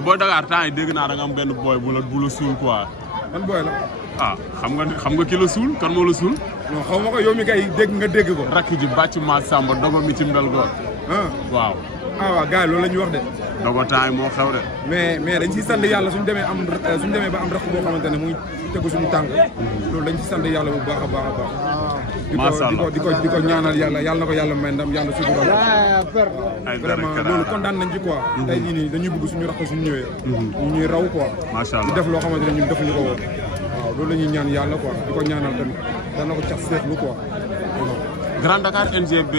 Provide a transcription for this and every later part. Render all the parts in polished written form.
mais booy Dakar temps yi dégg naa da nga am benn booy bu la suul quoi. man booy la. ah xam nga ki la suul kan moo la suul. non xaw ma ko yow mi kay dégg nga dégg ko. rakk ji bàcc ma Samba dogo mi ci mbel goor. waaw. waaw gars yi loolu la ñuy wax de. dogo temps yi moo xew de. mais dañ ciy sant yàlla suñu demee ba am rakk boo xamante ne muy tegu suñu tànk. loolu dañ ci sant yàlla bu baax a baax a baax. macha allah di ko ñaanal yàlla na ko yàlla may ndam yàlla sutural. vraiment loolu kontaan nañ ci quoi. tey jii nii dañuy bëgg suñu rakk suñu ñëwee. ñu ñuy raw quoi. macha allah di def loo xamante ne ñun defuñu ko woon. waaw loolu la ñuy ñaan yàlla quoi di ko ñaanal tamit dana ko cax seetlu quoi. Grand Dakar NGB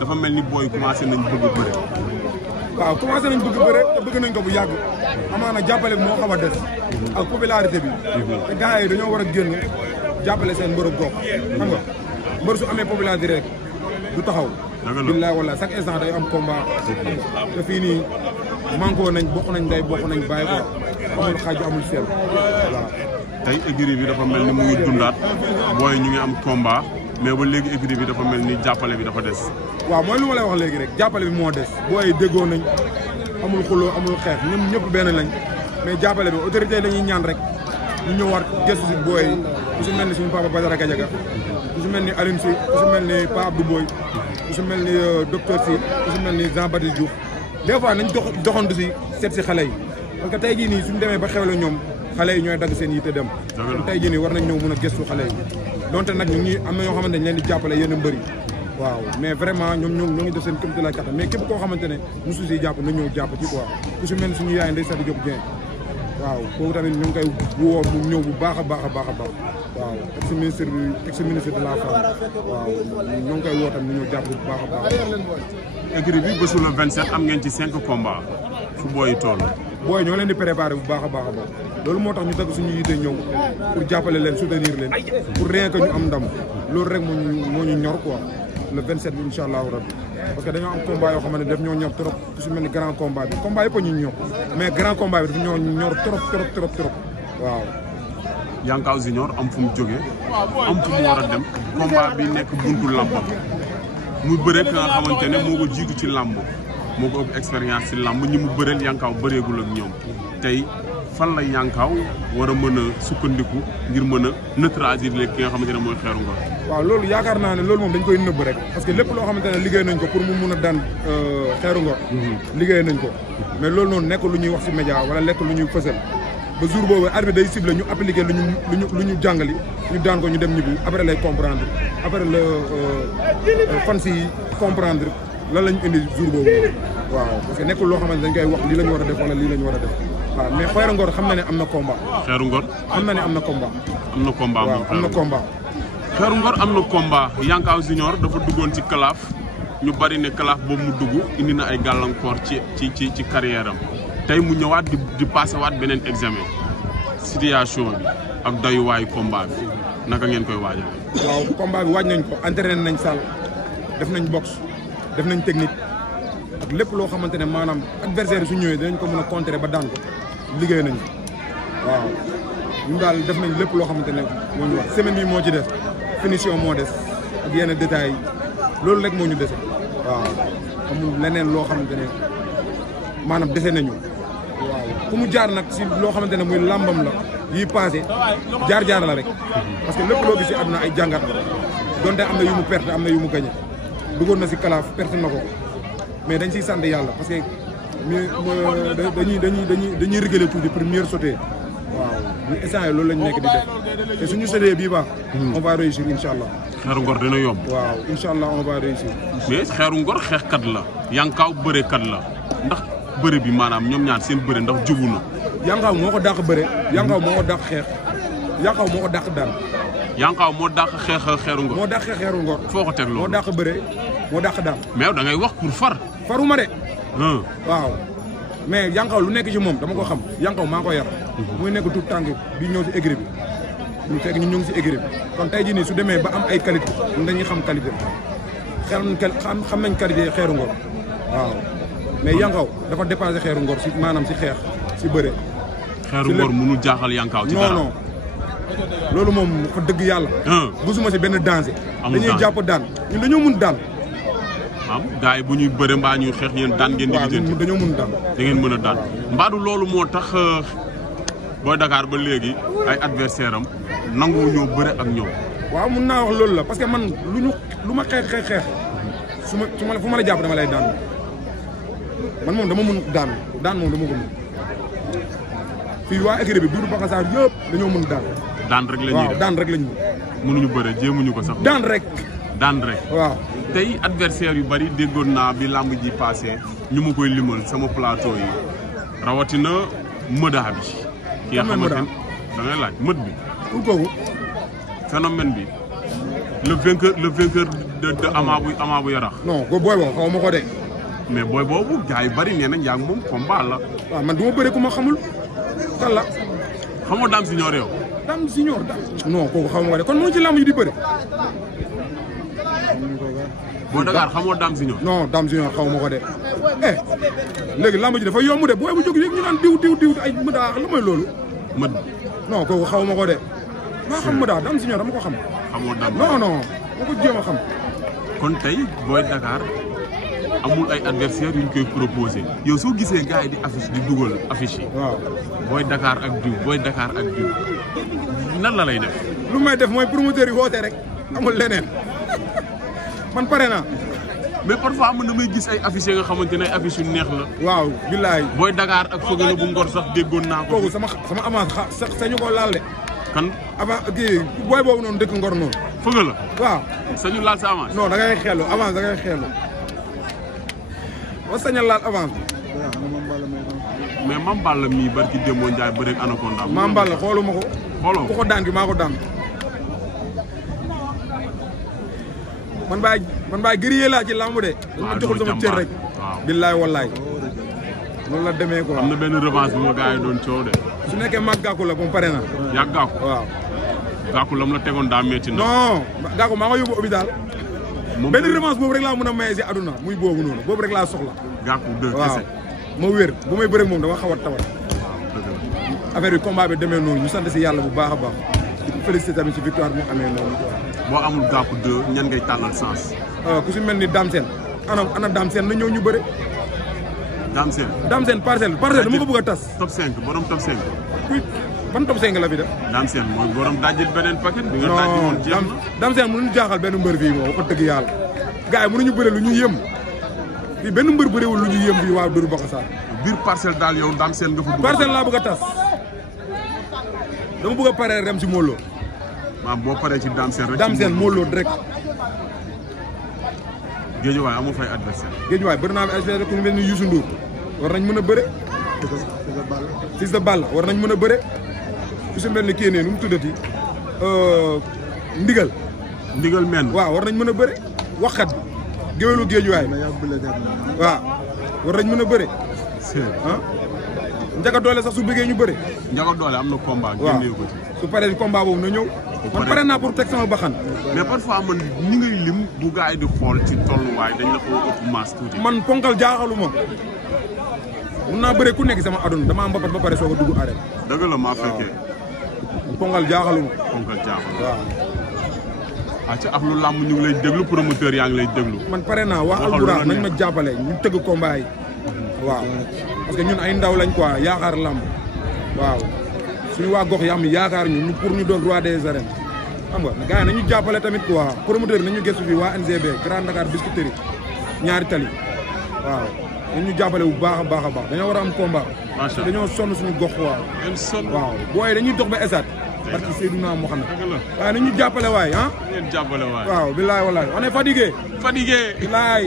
dafa mel ni booy commencé nañ bëgg bëre. waaw commencé nañ bëgg bëre te bëgg nañ ko bu yàgg. amaana jàppale bi moo xaw a des. ak popularité bi. te gars yi dañoo war a génn jàppale seen mbër gox xam nga mbër su amee popularité rek du taxaw. billaay wala chaque instant day am combat. te fii nii manqué nañ bokk nañ day bokk nañ bàyyi ko amul xaaju amul seel waaw. tey écurie bi dafa mel ni mu ngi dundaat booy ñu ngi am combat mais ba léegi écurie bi dafa mel ni jàppale bi dafa des. waaw mooy lu ma lay wax léegi rek jàppale bi moo des. booy déggoo nañ amul xuloo amul xeex ñun ñëpp benn lañ mais jàppale bi autorité dañuy ñaan rek ñu ñëwaat gëstu si booy ku si mel ni suñu papa Badara Gadiaga ku si mel ni Alioune Sy ku si mel ni Pa Abdou Boy ku si mel ni docteur Sy ku si mel ni Jean Baptiste Diouf des fois nañ doxantu si seet si xale yi parce que tey jii nii suñu demee ba xew la ñoom xale yi ñooy dagg seen yitte dem. kon tey jii nii war nañ ñëw mën a gëstu xale yi donte nag ñu ngi am na ñoo xamante dañ leen di jàppale yenn mbëri waaw mais vraiment ñoom ñoo ngi def seen kéemtalaay kattan mais képp koo xamante ne mosu si jàpp na ñëw jàpp ci quoi ku si mel ni suñu yaay Ndeye Sadio Diop Dieng waaw kooku tamit ñu ngi koy woo mu ñëw bu baax a baax a baax a baax waaw ex ministre de la femme waaw ñoo ngi koy woo tamit mu ñëw jàpp bu baax a baax. écurie bi bésu le 27 am ngeen ci 5 combats fu booy toll. booy ñoo leen di préparé bu baax a baax a baax loolu moo tax ñu dagg suñu yite ñëw pour jàppale leen soutenir leen pour rien que ñu am ndam loolu rek moo ñu ñor quoi le 27 bi incha allahu rabbi parce que dañoo am combat yoo xamante ne daf ñoo ñor trop su mel ni grand combat bi combat yëpp a ñu ñor mais grand combat bi daf ñoo ñor trop waaw. Yankaw Junior am fu mu jógee am fu mu war a dem combat bi nekk buntu làmbam mu bëre ka nga xamante ne moo ko jiitu ci làmb moo ko ëpp expérience ci làmb ñi mu bëreel Yankaw bëreegul ak ñoom tey fan la Yankaw war a mën a sukkandiku ngir mën a neutraliser léegi ki nga xamante ne mooy Xeeru Ngor. waaw loolu yaakaar naa ne loolu moom dañ koy nëbb rek parce que lépp loo xamante ne liggéey nañ ko pour mu mun a daan Xeeru Ngor. liggéey nañ ko mais loolu noonu nekk lu ñuy wax ci média wala lekk lu ñuy fësal ba jour boobu arbitre day ciblé ñu appliqué lu ñu jàngali ñu daan ko ñu dem ñibbi après lay comprendre après le fan si comprendre lan lañ indi jour boobu waaw parce que nekkul loo xamante dañ koy wax lii la ñu war a def wala lii la ñu war a def waaw mais Xeeru Ngor xam na ne am na combat. Xeeru Ngor xam na ne am na combat. am na combat waaw am na combat. Xeeru Ngor am na combat Yankaw Junior dafa duggoon ci kalaaf ñu bari ne kalaaf boobu mu dugg indi na ay gàllankoor ci carrière am tey mu ñëwaat di passé waat beneen examen situation bi ak doyuwaayu combat bi naka ngeen koy waajal. waaw combat bi waaj nañ ko entraîné nañ salle def nañ boxe def nañ technique ak lépp loo xamante ne maanaam adversaire su ñëwee dinañ ko mën a contrer ba daan ko liggéey nañ waaw ñun daal def nañ lépp loo xamante ne moo ñu wax semaine bi moo ci des finition moo des ak yenn détails loolu rek moo ñu dese waaw amul leneen loo xamante ne maanaam dese nañu waaw fu mu jaar nag si loo xamante ne muy làmbam la yii passé jaar la rek parce que lépp loo gis si àdduna ay jàngat la donte am na yu mu perte am na yu mu gagné duggoon na si kalaaf perte na ko mais dañ siy sant yàlla parce que dañuy réguler tuuti pour mieux sauter waaw ñu instant yii loolu lañ nekk di def te suñu sauter bii baax. on va réussir incha allah. Xeeru Ngor dina yomb. waaw incha allah on va réussir. mais Xeeru Ngor xeexkat la Yankaw bërekat la ndax bëre bi maanaam ñoom ñaar seen bëre ndax jubu na. Yankaw moo ko dàq bëre. Yankaw moo ko dàq xeex. Yankaw moo ko dàq daan. Yankaw moo dàq xeex Xeeru Ngor. moo dàq xeex Xeeru Ngor. foo ko teg loolu moo dàq bëre moo dàq daan. mais da ngay wax pour far. faruma de. waaw mais Yankaw lu nekk ci moom dama ko xam Yankaw maa ko yar. muy nekk tout tànk bi ñëw si écurie bi ñu fekk ñu ngi si écurie bi kon tey jii nii su demee ba am ay qualité ñun dañuy xam qualité xam nañ qualité Xeeru Ngor waaw mais Yankaw dafa dépassé Xeeru Ngor si maanaam si xeex si bëre. Xeeru Ngor mënu jaaxal Yankaw ci dara. non loolu moom fa dëgg yàlla. gisuma si benn danger. dañuy jàpp daan ñun dañoo mun daan am gars yi bu ñuy bëre mbaa ñuy xeex yéen daan ngeen di lijjanti. waaw dañoo mën daan. da ngeen mën a daan mbaadu loolu moo tax Boy Dakar ba léegi ay adversaire am nanguwu ñoo bëre ak ñoom. waaw mun naa wax loolu la parce que man lu ma xeex fu ma la jàpp dama lay daan man moom dama mun daan moom dama ko mun fii waa écurie bi Doudou Baka Sarr yëpp dañoo mun daan. daan rek la ñuy def waaw daan rek la ñu mënuñu bëre jéemuñu ko sax. daan rek. daan rek. waaw tey adversaire yu bari déggoon naa bi làmb ji passé ñu ma koy limal sama plateau yi rawatina mëda bi. ki nga xamante ne da ngay laaj mët bi. pour kooku. phénomène bi le vainqueur de Ama bu Yarax. non booy boobu xaw ma ko de. mais booy boobu gars yi bari nee nañ yaa ngi moom combat la. waaw man du ma bëre ku ma xamul. kan la. xamoo Dame Junior yow. Dame Junior non kooku xaw ma ko de kon moo ci làmb yi di bëre. Boy Dakar xamoo Dame Junior. non Dame Junior xaw ma ko de. léegi làmb ji dafa yomb de booy bu jóg ñu naan diw ay mëdaa la mooy loolu. mët. non kooku xaw ma ko de. maa xam mëdaa Dame Junior dama ko xam. xamoo Dame non ma ko jéem a xam. kon tey Boy Dakar amul ay adversaires yu ñu koy proposé yow soo gisee gars yi di affiche di dugal affiche yi. waaw Boy Dakar ak diw Boy Dakar ak diw nan la lay def. lu may def mooy promoteur yi woote rek amul leneen man pare naa. mais parfois mën na may gis ay affiches nga xamante ne ay affiches yu neex la. waaw billaay. Boy Dakar ak Feugeula bu Ngor sax déggoon naa ko. kooku sama avance sax sañu ko laal de. kan. avant kii booy boobu noonu dëkk Ngor noonu. Feugeula. waaw. sañu laal sa avance. non da ngay xeelu avance da ngay xeelu. ba sañal laal avance. mais Mame Balla mii barki Demba Ndiaye ba rek Anaconda. Mame Balla xooluma ko. xooloo ku ko daan gi maa ko daan. man baay gëriyee laa ci lamb de. waaw ma joxul sama cër rek. waaw billaay wallaay. loolu la demee quoi. am na benn revanche bu ma gars yi doon coow de. su nekkee mag gàkku la moom pare na. yàgg gàkku. waaw. gàkku lam la tegoon daa métti na. non gàkku maa nga yóbbu hôpital. moom benn revanche boobu rek laa mën a maye si aduna muy boobu noonu boobu rek laa soxla. gàkku deux waaw kese. ma wér bu may bëre moom dama xaw a tawat. affaire bi combat bi demee noonu ñu sant si yàlla bu baax a baax. di ko félicité tamit si victoire bi mu amee noonu. boo amul gàkku deux ñan ngay tàllal sens. ku si mel ni Dame Sène ana Dame Sène na ñëw ñu bëre. Dame Sène. Dame Sène parcelle dama ko bëgg a tas. top 5 borom top 5. kuy ban top 5 la fi def. Dame Sène mooy borom dajjit beneen paquet. bi nga dajji woon jeex na Dame Sène mënuñu jaaxal benn mbër fii moom wax dëgg yàlla. gars yi mënuñu bëre lu ñu yëm fii benn mbër bëriwul lu ñu yëm fii waa Doudou Baka Sarr. biir parcelle daal yow Dame Sène nga fa. parcelle laa bëgg a tas dama bëgg a paree dem si Molo. maam boo paree ci Dame Sène rek. Dame Sène Molo direct. Géejawaay amul fay adversaire. Géejawaay bëri naa fi adversaire ku mel ni Youssou Ndour war nañ mën a bëre. Fils de Balla war nañ mën a bëre. ku si mel ni kii nu mu tuddati ndigal. ndigal men. waaw war nañ mën a bëre. waxkat bi géwélu Géejawaay. waaw war nañ mën a bëre. ah Ndiaga Dollé sax su bëggee ñu bëre. Ndiaga Dollé am na combat. waaw génnee ko ci. su paree combat boobu na ñëw. man pare naa pour teg sama baxan. mais parfois man ñi ngay lim bu gars yi di xool ci tolluwaay dañ la ko ëpp masse tuuti. man ponkal jaaxaluma mun naa bëre ku nekk sama aduna damaa mbapat ba pare soog a dugg arène. dëgg la maa fekkee. ponkal jaaxaluma. ponkal jaaxal. waaw. ah ci ab lu làmb ñu ngi lay déglu promoteur yaa ngi lay déglu. man pare naa waa waxal Albourakh lu la nañ ma jàppale ñu tëgg combat yi. waaw parce que ñun ay ndaw lañ quoi yaakaar làmb. waaw suñu waa gox yi am yaakaar ñu pour ñu doon roi des arènes. xam nga gars yi nañu jàppale tamit quoi promoteur nañu gëstu fii waa NGB Grand Dakar Biscuiterie ñaari tali. waaw nañu jàppale bu baax a baax a baax dañoo war a am combat. macha allah dañoo sonn suñu gox waaw. ngeen sonn. waaw booy dañuy dox ba esaat. parce que Seydina Mohamed. dëgg la waaye nañu jàppale waay ah. ngeen jàppale waay. waaw billaay wallaay on est fatigué. fatigué. billaay.